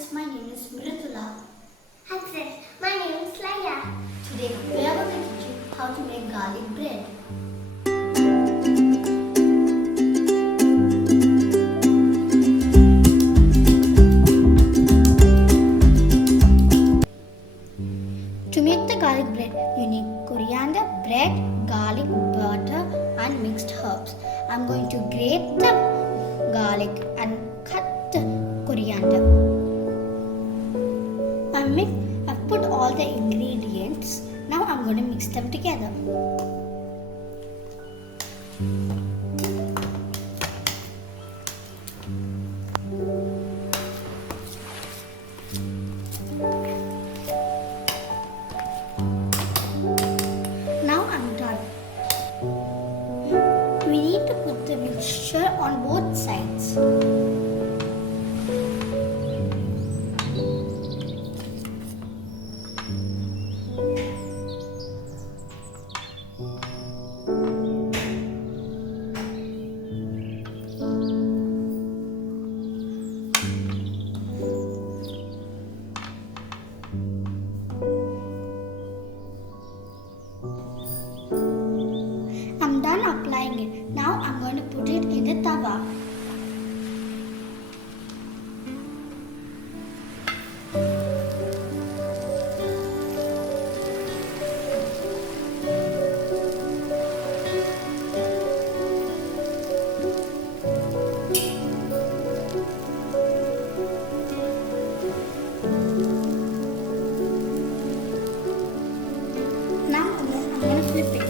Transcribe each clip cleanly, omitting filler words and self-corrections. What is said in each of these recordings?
friends, my name is Mritula. Hi friends, my name is Laya. Today we are going to teach you how to make garlic bread. To make the garlic bread, you need coriander, bread, garlic, butter and mixed herbs. I'm going to grate the garlic and cut the coriander. I've put all the ingredients. Now I'm going to mix them together. Now I'm done. We need to put the mixture on both sides. I'm done applying it. Now I'm going to put it in the tawa. Now I'm going to flip it.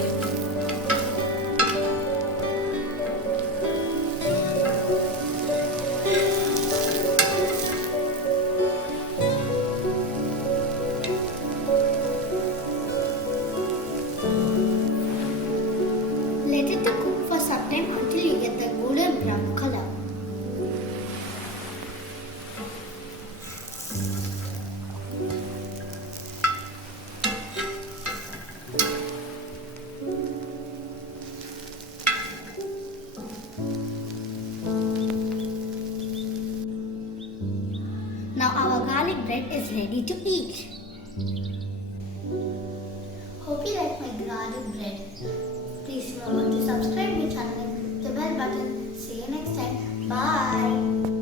Let it to cook for some time until you get the golden brown color. Now our garlic bread is ready to eat. Hope you like my garlic bread. Please remember to subscribe my channel and click the bell button. See you next time. Bye.